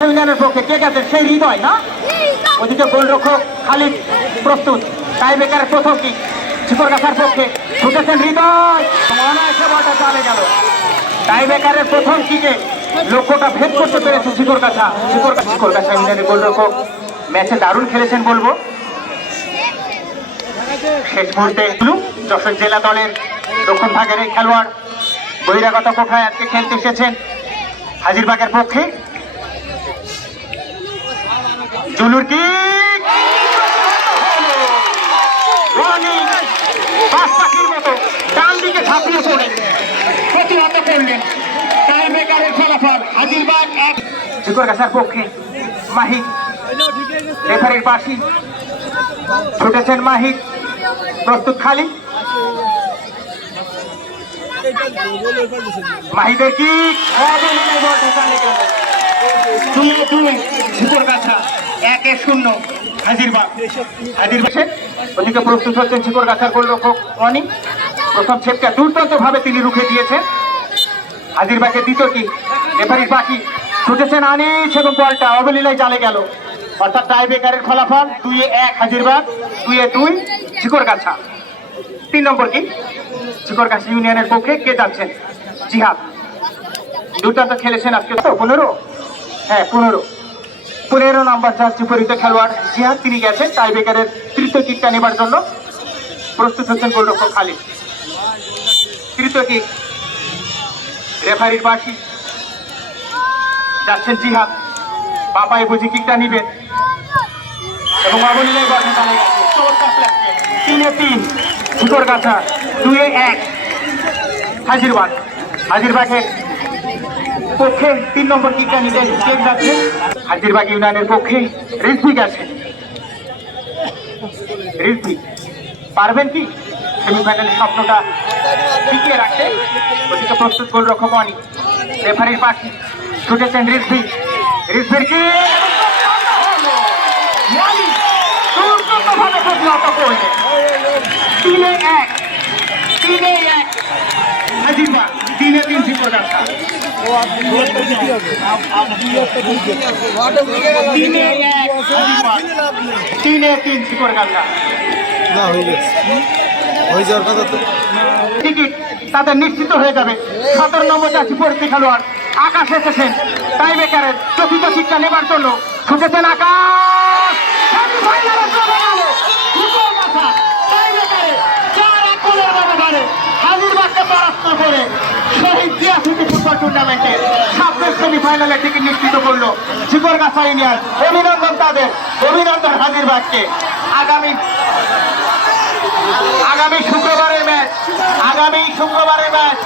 ইউনিয়নের পক্ষে কে গেছেন সেই হৃদয় না, ওদিকে গোলরক্ষক খালিদ প্রস্তুত। টাই বেকারের প্রথম কিক শিকড়গাছার পক্ষে ছুটেছেন হৃদয়, অনায়াসে বলটা চলে গেল। টাই বেকারের প্রথম কিকে লক্ষ্যটা ভেদ করতে পেরেছে শিকড়গাছা। শিকড়গাছা ইউনিয়নের গোলরক্ষক ম্যাচে দারুণ খেলেছেন বলবো। শেষ মুহূর্তে যশোর জেলা দলের দক্ষিণ ভাগের এই খেলোয়াড় বহিরাগত কোঠায় আজকে খেলতে এসেছেন হাজিরবাগের পক্ষে। জুলুর কিক বাস পাখির মতো ডান দিকে ঝাঁপিয়ে পড়ে প্রতিহত করলেন। টাই বেকারের ফলাফল হাজিরবাগ 1। শিকড়গাছার পক্ষে মাহিক রেফারির বাঁশি ছুটেছেন মাহিক, প্রস্তুত খালিদ। মাহিদের কিক বলটা চলে গেল। 2-2 শিকড়গাছা 1-0 হাজিরবাগ। ওদিকে প্রস্তুত হচ্ছেন শিকড়গাছার গোলরক্ষক অনি। প্রথম ছেপটা দুর্দান্ত ভাবে তিনি রুখে দিয়েছেন। হাজিরবাগের দ্বিতীয় কিক রেফারির বাকি ছুটেছেন আনিস এবং বলটা অবলীলায় চলে গেল। অর্থাৎ টাই বেকারের ফলাফল 2-1 হাজিরবাগ, 2-2 শিকড়গাছা। 3 নম্বর কিক শিকড়গাছা ইউনিয়নের পক্ষে কে যাচ্ছেন? জিহাদ। দুর্দান্ত খেলেছেন আজকে। 15 হ্যাঁ 15 নাম্বার জার্সি পরিহিত খেলোয়াড় জিহাদ, তিনি গেছেন টাই বেকারের তৃতীয় কিকটা নেবার জন্য। প্রস্তুত হচ্ছেন গোলরক্ষক খালিদ। তৃতীয় কিক রেফারির বাঁশি যাচ্ছেন জিহাদ, বাপায় বুঝি কিকটা নিবেন এবং অবলীলায় বলটা চলে গেছে। 3-3 শিকড়গাছা, 2-1 হাজিরবাগ। হাজিরবাগের পক্ষে 3 নম্বর কিকটা নিতে চেক যাচ্ছে হাজিরবাগ ইউনিয়নের পক্ষে রিজভি গেছে। রিজভি পারবেন কি সেমিফাইনালের স্বপ্নটা টিকিয়ে রাখতে? ওদিকে প্রস্তুত গোলরক্ষক অনি, রেফারির পাশে ছুটেছেন রিজভি। রিজভির কি দুর্দান্তভাবে প্রতিহত করলেন। 3-1 হাজিরবাগ, 3-3 শিকড়গাছা। 3-3 শিকড়গাছা। টিকিট তাদের নিশ্চিত হয়ে যাবে। 17 নম্বর জার্সি পরিহিত খেলোয়াড় আকাশ এসেছেন টাই বেকারের চতুর্থ কিকটা নেবার জন্য। ছুটেছেন আকাশ, সেমিফাইনালে চলে গেল শিকড়গাছা। টাই বেকারে 4-1 গোলের ব্যবধানে হাজিরবাগকে পরাস্ত করে শহীদ জিয়া স্মৃতি ফুটবল টুর্নামেন্টে 26 সেমিফাইনালে টিকিট নিশ্চিত করলো শিকড়গাছা ইউনিয়ন। অভিনন্দন তাদের, অভিনন্দন হাজিরবাগকে। আগামী শুক্রবারের ম্যাচ